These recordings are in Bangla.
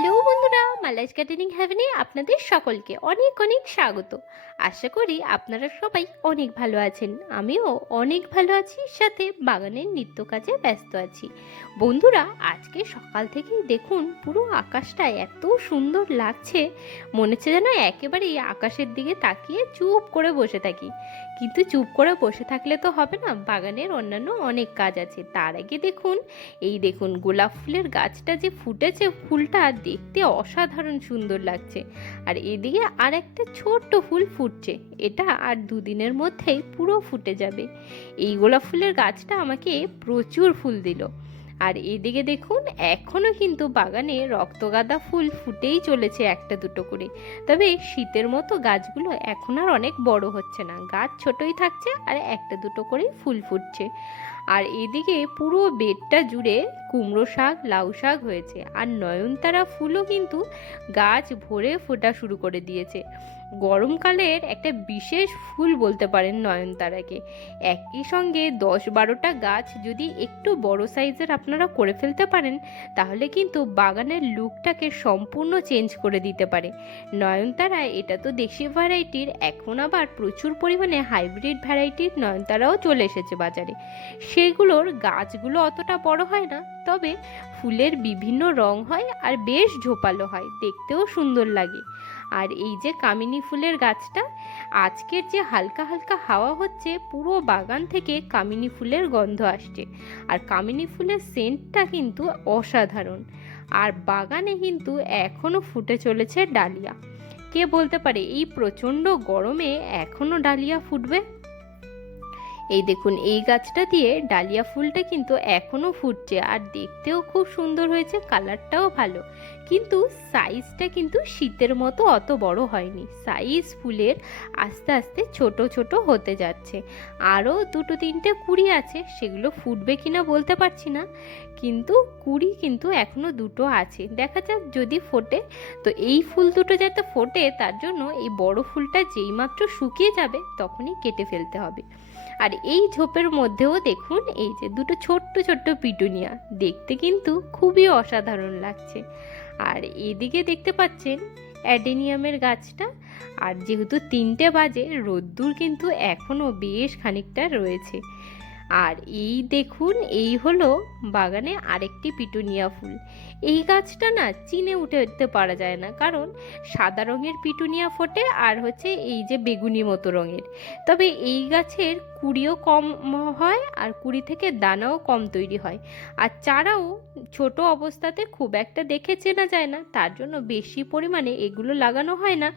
হ্যালো বন্ধুরা, মালাইস গার্ডেনিং হ্যাভেনে আপনাদের সকলকে অনেক অনেক স্বাগত। আশা করি আপনারা সবাই অনেক ভালো আছেন। আমিও অনেক ভালো আছি, সাথে বাগানের নিত্য কাজে ব্যস্ত আছি। বন্ধুরা, আজকে সকাল থেকেই দেখুন পুরো আকাশটা এত সুন্দর লাগছে, মনে হচ্ছে যেন একেবারেই আকাশের দিকে তাকিয়ে চুপ করে বসে থাকি। কিন্তু চুপ করে বসে থাকলে তো হবে না, বাগানের অন্যান্য অনেক কাজ আছে। তার আগে দেখুন, এই দেখুন গোলাপ ফুলের গাছটা যে ফুটেছে, ফুলটা দেখতে অসাধারণ সুন্দর লাগছে। আর এদিকে আর একটা ছোট্ট ফুল ফুটছে, এটা আর দুদিনের মধ্যেই পুরো ফুটে যাবে। এই গোলাপ ফুলের গাছটা আমাকে প্রচুর ফুল দিল। আর এদিকে দেখুন, এখনো কিন্তু বাগানে রক্তগাঁদা ফুল ফুটেই চলেছে একটা দুটো করে। তবে শীতের মতো গাছগুলো এখন আর অনেক বড় হচ্ছে না, গাছ ছোটই থাকছে আর একটা দুটো করেই ফুল ফুটছে। আর এদিকে পুরো বেডটা জুড়ে কুমড়ো শাক, লাউ শাক হয়েছে। আর নয়নতারা ফুলও কিন্তু গাছ ভরে ফোটা শুরু করে দিয়েছে। গরমকালের একটা বিশেষ ফুল বলতে পারেন নয়নতারাকে। একই সঙ্গে 10-12টা গাছ যদি একটু বড় সাইজের আপনারা করে ফেলতে পারেন, তাহলে কিন্তু বাগানের লুকটাকে সম্পূর্ণ চেঞ্জ করে দিতে পারে। নয়নতারা এটা তো দেশি ভ্যারাইটির, এখন আবার প্রচুর পরিমাণে হাইব্রিড ভ্যারাইটির নয়নতারাও চলে এসেছে বাজারে। সেগুলোর গাছগুলো অতটা বড় হয় না, তবে ফুলের বিভিন্ন রং হয় আর বেশ ঝোপালো হয়, দেখতেও সুন্দর লাগে। আর এই যে কামিনী ফুলের গাছটা, আজকের যে হালকা হালকা হাওয়া হচ্ছে, পুরো বাগান থেকে কামিনী ফুলের গন্ধ আসছে। আর কামিনী ফুলের সেন্টটা কিন্তু অসাধারণ। আর বাগানে কিন্তু এখনো ফুটে চলেছে ডালিয়া। কে বলতে পারে এই প্রচণ্ড গরমে এখনো ডালিয়া ফুটবে? এই দেখুন, এই গাছটা দিয়ে ডালিয়া ফুলটা কিন্তু এখনো ফুটছে, আর দেখতেও খুব সুন্দর হয়েছে, কালারটাও ভালো। কিন্তু সাইজটা কিন্তু শীতের মতো অত বড় হয়নি, সাইজ ফুলের আস্তে আস্তে ছোট ছোট হতে যাচ্ছে। আরও দুটো তিনটে কুড়ি আছে, সেগুলো ফুটবে কিনা বলতে পারছি না, কিন্তু কুড়ি কিন্তু এখনো দুটো আছে, দেখা যাক যদি ফোটে। তো এই ফুল দুটো যাতে ফোটে, তার জন্য এই বড় ফুলটা যেইমাত্র শুকিয়ে যাবে তখনই কেটে ফেলতে হবে। আর এই ঝোপের মধ্যেও দেখুন, এই যে দুটো ছোট্ট ছোট্ট পিটুনিয়া, দেখতে কিন্তু খুবই অসাধারণ লাগছে। আর এদিকে দেখতে পাচ্ছেন অ্যাডেনিয়ামের গাছটা। আর যেহেতু 3টে বাজে, রোদ্দুর কিন্তু এখনো বেশ খানিকটা রয়েছে। আর এই দেখুন, এই হলো বাগানে আরেকটি পিটুনিয়া ফুল। এই গাছটা না চিনে উঠতে পারা যায় না, কারণ সাদা রঙের পিটুনিয়া ফোটে আর হচ্ছে এই যে বেগুনি মতো রঙের। তবে এই গাছের কুড়িও কম হয়, আর কুড়ি থেকে দানাও কম তৈরি হয়। আর চারাও ছোট অবস্থাতে খুব একটা দেখে চেনা যায় না, তার জন্য বেশি পরিমাণে এগুলো লাগানো হয় না,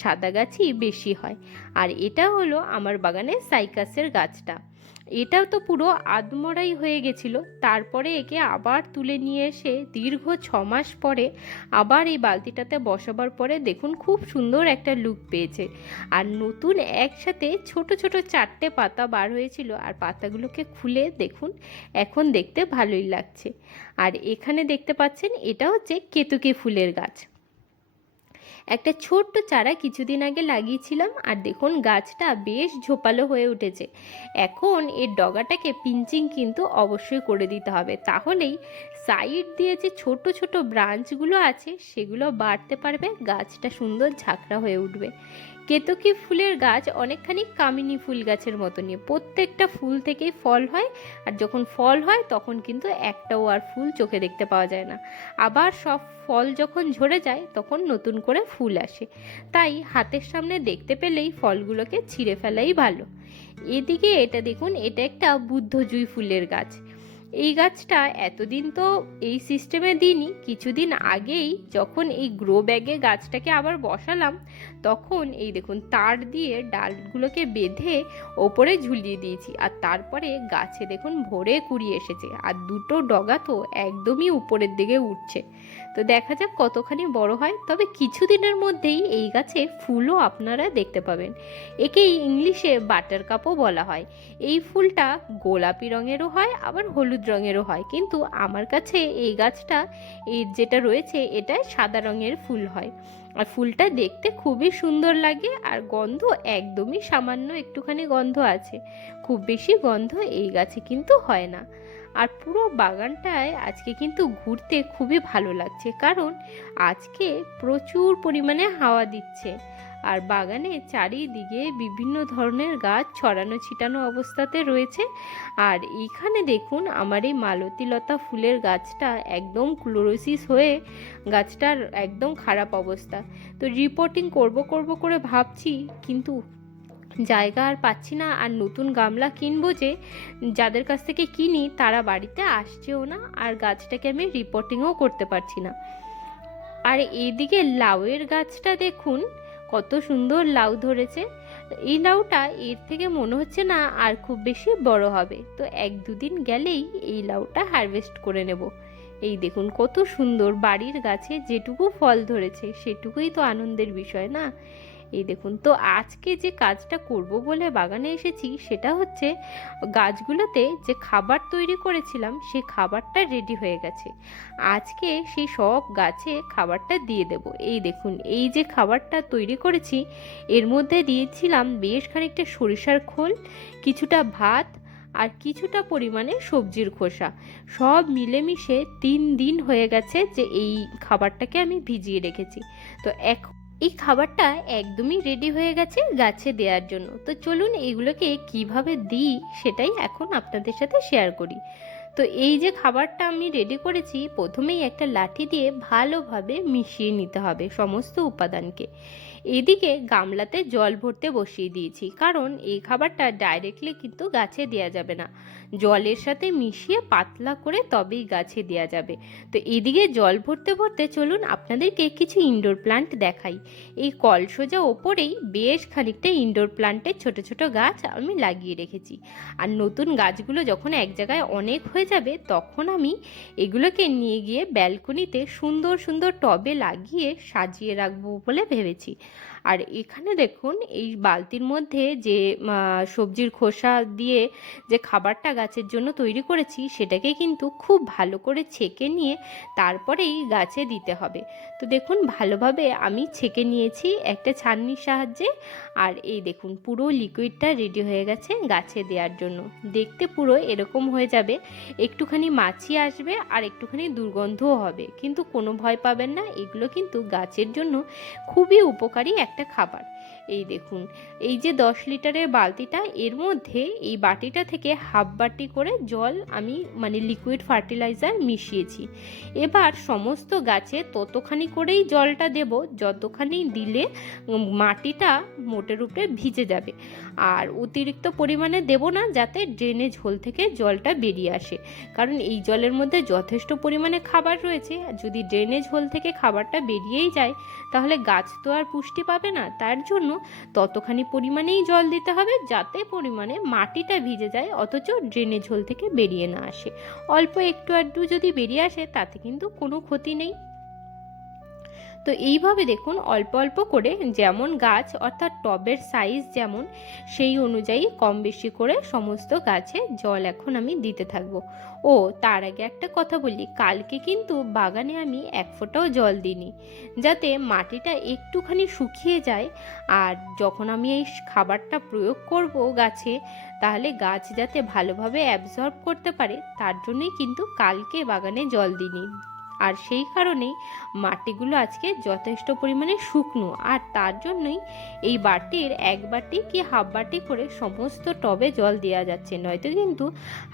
সাদা গাছই বেশি হয়। আর এটা হলো আমার বাগানের সাইকাসের গাছটা। এটাও তো পুরো আদমরাই হয়ে গেছিল, তারপরে একে আবার তুলে নিয়ে এসে দীর্ঘ 6 মাস পরে আবার এই বালতিটাতে বসাবার পরে দেখুন খুব সুন্দর একটা লুক পেয়েছে। আর নতুন একসাথে ছোট ছোট 4টে পাতা বার হয়েছিল, আর পাতাগুলোকে খুলে দেখুন এখন দেখতে ভালোই লাগছে। আর এখানে দেখতে পাচ্ছেন, এটা হচ্ছে কেতকী ফুলের গাছ। একটা ছোট্ট চারা কিছুদিন আগে লাগিয়েছিলাম, আর দেখুন গাছটা বেশ ঝোপালো হয়ে উঠেছে। এখন এর ডগাটাকে পিঞ্চিং কিন্তু অবশ্যই করে দিতে হবে, তাহলেই সাইড দিয়ে যে ছোট ছোট ব্রাঞ্চগুলো আছে সেগুলো বাড়তে পারবে, গাছটা সুন্দর ঝাঁকড়া হয়ে উঠবে। কেতকী ফুলের গাছ অনেকখানি কামিনী ফুল গাছের মতনই, প্রত্যেকটা ফুল থেকেই ফল হয়, আর যখন ফল হয় তখন কিন্তু একটাও আর ফুল চোখে দেখতে পাওয়া যায় না। আবার সব ফল যখন ঝরে যায় তখন নতুন করে ফুল আসে, তাই হাতের সামনে দেখতে পেলেই ফলগুলোকে ছিঁড়ে ফেলাই ভালো। এদিকে এটা দেখুন, এটা একটা বুদ্ধজুঁই ফুলের গাছ। এই গাছটা এতদিন তো এই সিস্টেমে দিইনি, কিছুদিন আগেই যখন এই গ্রো ব্যাগে গাছটাকে আবার বসালাম, তখন এই দেখুন তার দিয়ে ডালগুলোকে বেঁধে ওপরে ঝুলিয়ে দিয়েছি। আর তারপরে গাছে দেখুন ভরে কুড়ি এসেছে, আর দুটো ডগা তো একদমই উপরের দিকে উঠছে। তো দেখা যাক কতখানি বড় হয়, তবে কিছুদিনের মধ্যেই এই গাছে ফুলও আপনারা দেখতে পাবেন। একেই ইংলিশে বাটার কাপও বলা হয়। এই ফুলটা গোলাপি রঙেরও হয়, আবার হলুদ রঙেরও হয়, কিন্তু আমার কাছে এই গাছটা এর যেটা রয়েছে এটা সাদা রঙের ফুল হয়। আর ফুলটা দেখতে খুবই সুন্দর লাগে, আর গন্ধ একদমই সামান্য একটুখানি গন্ধ আছে, খুব বেশি গন্ধ এই গাছে কিন্তু হয় না। আর পুরো বাগানটায় আজকে কিন্তু ঘুরতে খুবই ভালো লাগছে, কারণ আজকে প্রচুর পরিমাণে হাওয়া দিচ্ছে। আর বাগানে চারিদিকে বিভিন্ন ধরনের গাছ ছড়ানো ছিটানো অবস্থাতে রয়েছে। আর এইখানে দেখুন আমার এই মালতীলতা ফুলের গাছটা একদম ক্লোরোসিস হয়ে গাছটার একদম খারাপ অবস্থা। তো রিপোর্টিং করব করব করে ভাবছি, কিন্তু জায়গা আর পাচ্ছি না। আর নতুন গামলা কিনবো, যে যাদের কাছ থেকে কিনি তারা বাড়িতে আসছেও না, আর গাছটাকে আমি রিপোর্টিংও করতে পারছি না। আর এইদিকে লাউয়ের গাছটা দেখুন কত সুন্দর লাউ ধরেছে। এই লাউটা এর থেকে মনে হচ্ছে না আর খুব বেশি বড় হবে, তো 1-2 দিন গেলেই এই লাউটা হারভেস্ট করে নেব। এই দেখুন কত সুন্দর, বাড়ির গাছে যেটুকু ফল ধরেছে সেটুকুই তো আনন্দের বিষয় না। এই দেখুন, তো আজকে যে কাজটা করব বলে বাগানে এসেছি সেটা হচ্ছে গাছগুলোতে যে খাবার তৈরি করেছিলাম সেই খাবারটা রেডি হয়ে গেছে। আজকে সেই সব গাছে খাবারটা দিয়ে দেব। এই দেখুন, এই যে খাবারটা তৈরি করেছি এর মধ্যে দিয়েছিলাম বেশ খানিকটা সরিষার খোল, কিছুটা ভাত, আর কিছুটা পরিমাণে সবজির খোসা। সব মিলেমিশে 3 দিন হয়ে গেছে যে এই খাবারটাকে আমি ভিজিয়ে রেখেছি। তো এই খাবারটা একদমই রেডি হয়ে গেছে গাছে দেওয়ার জন্য। তো চলুন এগুলোকে কিভাবে দিই সেটাই এখন আপনাদের সাথে শেয়ার করি। তো এই যে খাবারটা আমি রেডি করেছি, প্রথমেই একটা লাঠি দিয়ে ভালোভাবে মিশিয়ে নিতে হবে সমস্ত উপাদানকে। এদিকে গামলাতে জল ভরতে বসিয়ে দিয়েছি, কারণ এই খাবারটা ডাইরেক্টলি কিন্তু গাছে দেওয়া যাবে না, জলের সাথে মিশিয়ে পাতলা করে তবেই গাছে দেওয়া যাবে। তো এদিকে জল ভরতে ভরতে চলুন আপনাদেরকে কিছু ইনডোর প্লান্ট দেখাই। এই কলসোজা ওপরেই বেশ খানিকটা ইনডোর প্লান্টের ছোট ছোট গাছ আমি লাগিয়ে রেখেছি। আর নতুন গাছগুলো যখন এক জায়গায় অনেক হয়ে যাবে তখন আমি এগুলোকে নিয়ে গিয়ে ব্যালকনিতে সুন্দর সুন্দর টবে লাগিয়ে সাজিয়ে রাখবো বলে ভেবেছি। আর এখানে দেখুন এই বালতির মধ্যে যে সবজির খোসা দিয়ে যে খাবারটা গাছের জন্য তৈরি করেছি সেটাকে কিন্তু খুব ভালো করে ছেঁকে নিয়ে তারপরেই গাছে দিতে হবে। তো দেখুন ভালোভাবে আমি ছেঁকে নিয়েছি একটা ছাঁকনির সাহায্যে। আর এই দেখুন পুরো লিকুইডটা রেডি হয়ে গেছে গাছে দেওয়ার জন্য। দেখতে পুরো এরকম হয়ে যাবে, একটুখানি মাছি আসবে আর একটুখানি দুর্গন্ধও হবে, কিন্তু কোনো ভয় পাবেন না, এগুলো কিন্তু গাছের জন্য খুবই উপকারী একটা খাবার। এই দেখুন এই যে 10 লিটারের বালতিটা, এর মধ্যে এই বাটিটা থেকে হাফ বাটি করে জল আমি লিকুইড ফার্টিলাইজার মিশিয়েছি। এবার সমস্ত গাছে ততখানি করেই জলটা দেব যতখানি দিলে মাটিটা মোটের উপরে ভিজে যাবে। আর অতিরিক্ত পরিমাণে দেব না, যাতে ড্রেনেজ হোল থেকে জলটা বেরিয়ে আসে, কারণ এই জলের মধ্যে যথেষ্ট পরিমাণে খাবার রয়েছে। যদি ড্রেনেজ হোল থেকে খাবারটা বেরিয়েই যায় তাহলে গাছ তো আর পুষ্টি পাবে না। তার জন্য ততখানি পরিমাণেই জল দিতে হবে যাতে পরিমাণে মাটিটা ভিজে যায় অথচ ড্রেনেজ হোল থেকে বেরিয়ে না আসে। অল্প একটু আধটু যদি বেরিয়ে আসে তাতে কিন্তু কোনো ক্ষতি নেই। তো এইভাবে দেখুন অল্প অল্প করে, যেমন গাছ অর্থাৎ টবের সাইজ যেমন সেই অনুযায়ী কম বেশি করে সমস্ত গাছে জল এখন আমি দিতে থাকবো। ও তার আগে একটা কথা বলি, কালকে কিন্তু বাগানে আমি 1 ফোঁটাও জল দিইনি, যাতে মাটিটা একটুখানি শুকিয়ে যায়। আর যখন আমি এই খাবারটা প্রয়োগ করব গাছে, তাহলে গাছ যাতে ভালোভাবে অ্যাবজর্ব করতে পারে তার জন্যই কিন্তু কালকে বাগানে জল দিইনি। আর সেই কারণেই মাটিগুলো আজকে যথেষ্ট পরিমাণে শুকনো, আর তার জন্যই এই বাটির 1 বাটি কি হাফ বাটি করে সমস্ত টবে জল দেওয়া যাচ্ছে, নয়তো কিন্তু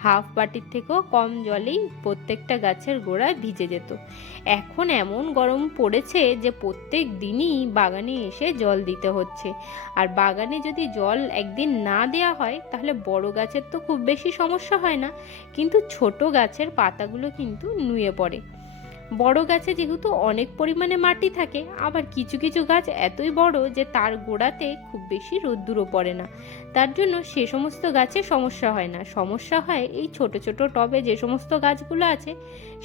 হাফ বাটির থেকেও কম জলেই প্রত্যেকটা গাছের গোড়ায় ভিজে যেত। এখন এমন গরম পড়েছে যে প্রত্যেক দিনই বাগানে এসে জল দিতে হচ্ছে। আর বাগানে যদি জল একদিন না দেওয়া হয় তাহলে বড় গাছের তো খুব বেশি সমস্যা হয় না, কিন্তু ছোট গাছের পাতাগুলো কিন্তু নুয়ে পড়ে। বড় গাছে যেহেতু অনেক পরিমাণে মাটি থাকে, আবার কিছু কিছু গাছ এতই বড় যে তার গোড়াতে খুব বেশি রোদ্দুরও পড়ে না, তার জন্য সে সমস্ত গাছে সমস্যা হয় না। সমস্যা হয় এই ছোট ছোট টবে যে সমস্ত গাছগুলো আছে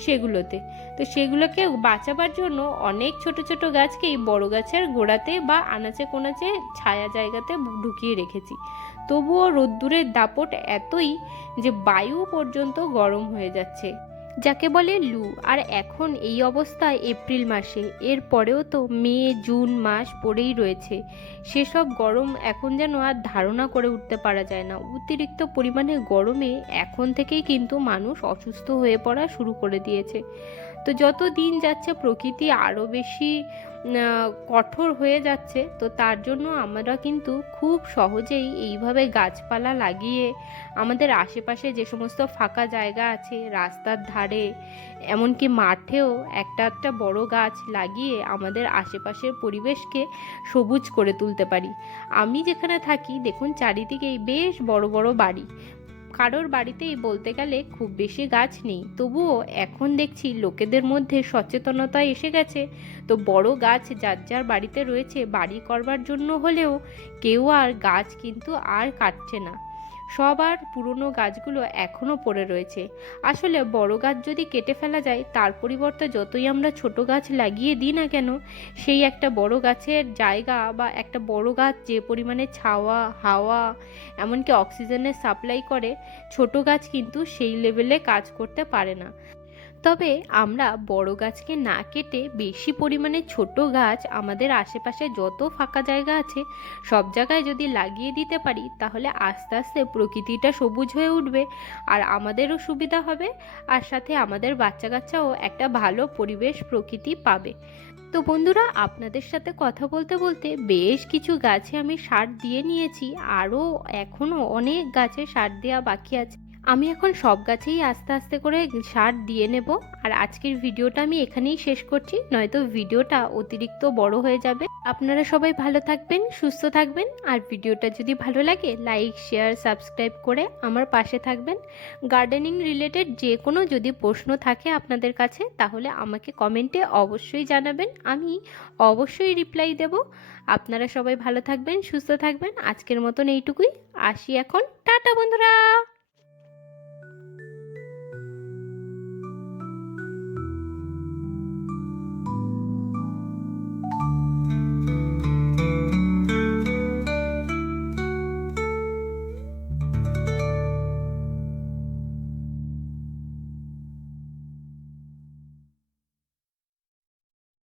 সেগুলোতে। তো সেগুলোকে বাঁচাবার জন্য অনেক ছোট ছোট গাছকেই বড় গাছের গোড়াতে বা আনাচে কোনাচে ছায়া জায়গাতে ঢুকিয়ে রেখেছি। তবুও রোদ্দুরের দাপট এতই যে বায়ু পর্যন্ত গরম হয়ে যাচ্ছে। যাকে বলে লু। আর এখন এই অবস্থায় এপ্রিল মাসে, এর পরেও তো মে জুন মাস পড়েই রয়েছে। সেসব গরম এখন যেন আর ধারণা করে উঠতে পারা যায় না। অতিরিক্ত পরিমাণে গরমে এখন থেকেই কিন্তু মানুষ অসুস্থ হয়ে পড়া শুরু করে দিয়েছে। তো যত দিন যাচ্ছে প্রকৃতি আরও বেশি কঠোর হয়ে যাচ্ছে। তো তার জন্য আমরা কিন্তু খুব সহজেই এইভাবে গাছপালা লাগিয়ে আমাদের আশেপাশে যে সমস্ত ফাঁকা জায়গা আছে, রাস্তার ধারে, এমনকি মাঠেও একটা একটা বড় গাছ লাগিয়ে আমাদের আশেপাশের পরিবেশকে সবুজ করে তুলতে পারি। আমি যেখানে থাকি দেখুন চারিদিকেই বেশ বড় বড় বাড়ি, কারোর বাড়িতেই বলতে গেলে খুব বেশি গাছ নেই। তবুও এখন দেখছি লোকেদের মধ্যে সচেতনতা এসে গেছে। তো বড় গাছ যার যার বাড়িতে রয়েছে, বাড়ি করবার জন্য হলেও কেউ আর গাছ কিন্তু আর কাটছে না। সবার পুরনো গাছগুলো এখনও পড়ে রয়েছে। আসলে বড় গাছ যদি কেটে ফেলা যায়, তার পরিবর্তে যতই আমরা ছোট গাছ লাগিয়ে দিই না কেন, সেই একটা বড় গাছের জায়গা বা একটা বড় গাছ যে পরিমাণে ছাওয়া, হাওয়া, এমনকি অক্সিজেনের সাপ্লাই করে, ছোট গাছ কিন্তু সেই লেভেলে কাজ করতে পারে না। তবে আমরা বড় গাছকে না কেটে বেশি পরিমাণে ছোট গাছ আমাদের আশেপাশে যত ফাঁকা জায়গা আছে সব জায়গায় যদি লাগিয়ে দিতে পারি, তাহলে আস্তে আস্তে প্রকৃতিটা সবুজ হয়ে উঠবে, আর আমাদেরও সুবিধা হবে, আর সাথে আমাদের বাচ্চা কাচ্চাও একটা ভালো পরিবেশ প্রকৃতি পাবে। তো বন্ধুরা, আপনাদের সাথে কথা বলতে বলতে বেশ কিছু গাছে আমি সার দিয়ে নিয়েছি, আরও এখনও অনেক গাছে সার দেওয়া বাকি আছে। আমি এখন সব গাছেই আস্তে আস্তে করে সার দিয়ে নেব। আর আজকের ভিডিওটা আমি এখানেই শেষ করছি, নয়তো ভিডিওটা অতিরিক্ত বড় হয়ে যাবে। আপনারা সবাই ভালো থাকবেন, সুস্থ থাকবেন, আর ভিডিওটা যদি ভালো লাগে লাইক, শেয়ার, সাবস্ক্রাইব করে আমার পাশে থাকবেন। গার্ডেনিং রিলেটেড যে কোনো যদি প্রশ্ন থাকে আপনাদের কাছে, তাহলে আমাকে কমেন্টে অবশ্যই জানাবেন, আমি অবশ্যই রিপ্লাই দেব। আপনারা সবাই ভালো থাকবেন, সুস্থ থাকবেন। আজকের মতন এইটুকুই, আসি এখন, টাটা বন্ধুরা।